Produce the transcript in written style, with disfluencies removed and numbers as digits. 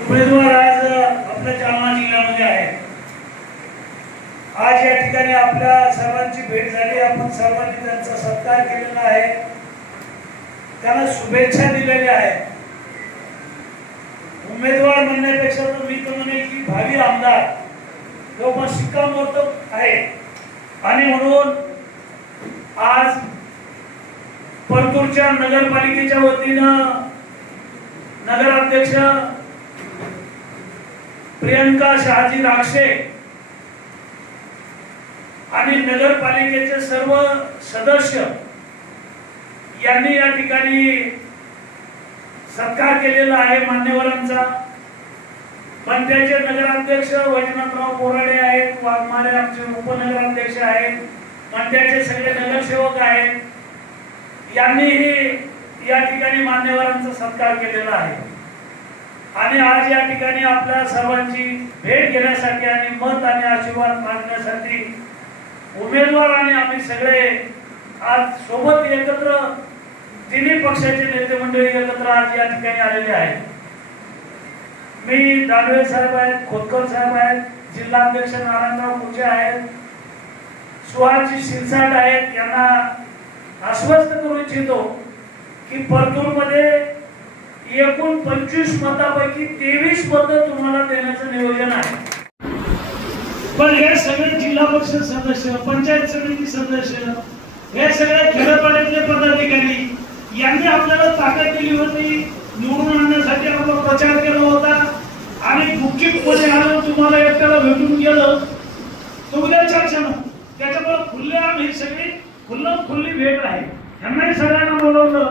उमेदवार आज आपल्या जालना जिल्ह्यामध्ये आहेत। आज या ठिकाणी आपल्या सर्वांची भेट झाली, आपण सर्वांनी त्यांचा सत्कार केलेला आहे, त्यांना शुभेच्छा दिलेल्या आहेत। उमेदवार म्हणण्यापेक्षा मी तर म्हणेन की भावी आमदार किंवा शिक्कामोर्तब आहे आणि म्हणून आज परतूरच्या नगरपालिकेच्या वतीनं नगराध्यक्ष प्रियंका शहाजी राक्षे आणि नगरपालिकेचे सर्व सदस्य यांनी या ठिकाणी सत्कार केलेला आहे मान्यवरांचा। मंत्र्याचे नगराध्यक्ष वैजनाथराव बोराडे आहेत, वाघमारे आमचे उपनगराध्यक्ष आहेत, मंत्र्याचे सगळे नगरसेवक आहेत, यांनीही या ठिकाणी मान्यवरांचा सत्कार केलेला आहे। आणि आज या ठिकाणी आपल्या सर्वांची भेट घेण्यासाठी आणि मत आणि आशीर्वाद मागण्यासाठी उमेदवार आणि आम्ही सगळे आज सोबत एकत्र तिन्ही पक्षाचे नेते मंडळी एकत्र आज या ठिकाणी आलेले आहेत। मी दानवे साहेब आहेत, खोतकर साहेब आहेत, जिल्हाध्यक्ष नारायणराव कुचे आहेत, सुहाजी शिरसाट आहेत, यांना आश्वस्त करू इच्छितो की परतूर मध्ये एकूण 25 मतापैकी 23 मतं तुम्हाला देण्याचं नियोजन आहे। पण हे सगळे जिल्हा परिषद सदस्य, पंचायत समिती सदस्य, हे सगळे खेड्यापाड्यातले पदाधिकारी यांनी आपल्याला ताकद दिली होती, निवडून आणण्यासाठी आपला प्रचार केला होता आणि गुपचूपपणे आलो तुम्हाला एकट्याला भेटून गेलं तो उद्या चर्चा नव्हती। त्याच्यामुळे खुल्ले आम्ही सगळी खुल्ली भेट आहे, यांनाही सगळ्यांना बोलवलं।